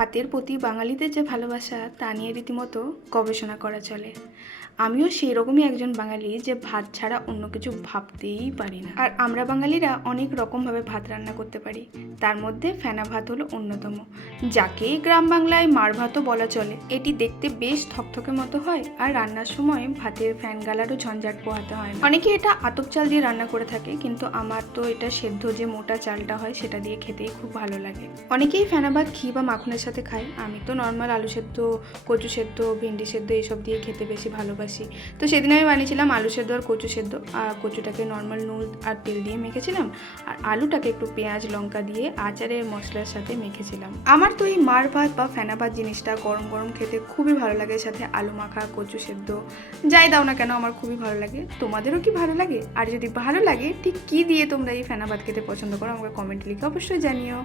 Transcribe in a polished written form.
ভাতের প্রতি বাঙালিদের যে ভালোবাসা তা নিয়ে রীতিমতো গবেষণা করা চলে। আমিও সেই রকমই একজন বাঙালি যে ভাত ছাড়া অন্য কিছু ভাবতেই পারি না। আর আমরা বাঙালিরা অনেক রকমভাবে ভাত রান্না করতে পারি, তার মধ্যে ফেনা ভাত হলো অন্যতম, যাকে গ্রাম বাংলায় মার ভাতও বলা চলে। এটি দেখতে বেশ থকথকে মতো হয় আর রান্নার সময় ভাতের ফ্যান গালারও ঝঞ্ঝাট পোহাতে হয় না। অনেকে এটা আতপ চাল দিয়ে রান্না করে থাকে, কিন্তু আমার তো এটা সেদ্ধ যে মোটা চালটা হয় সেটা দিয়ে খেতেই খুব ভালো লাগে। অনেকেই ফেনা ভাত ঘি বা মাখনের সাথে খায়, আমি তো নর্মাল আলু সেদ্ধ, কচু সেদ্ধ, ভেন্ডি সেদ্ধ এইসব দিয়ে খেতে বেশি ভালোবাসি। তো সেদিন আমি বানিয়েছিলাম আলু সেদ্ধ আর কচু সেদ্ধ। আর কচুটাকে নর্মাল নুন আর তেল দিয়ে মেখেছিলাম, আর আলুটাকে একটু পেঁয়াজ লঙ্কা দিয়ে আচারের মশলার সাথে মেখেছিলাম। আমার তো এই মার ভাত বা ফেনা ভাত জিনিসটা গরম গরম খেতে খুবই ভালো লাগে, সাথে আলু মাখা, কচু সেদ্ধ যাই দাও না কেন আমার খুবই ভালো লাগে। তোমাদেরও কি ভালো লাগে? আর যদি ভালো লাগে ঠিক কী দিয়ে তোমরা এই ফেনা ভাত খেতে পছন্দ করো আমাকে কমেন্টে লিখে অবশ্যই জানিও।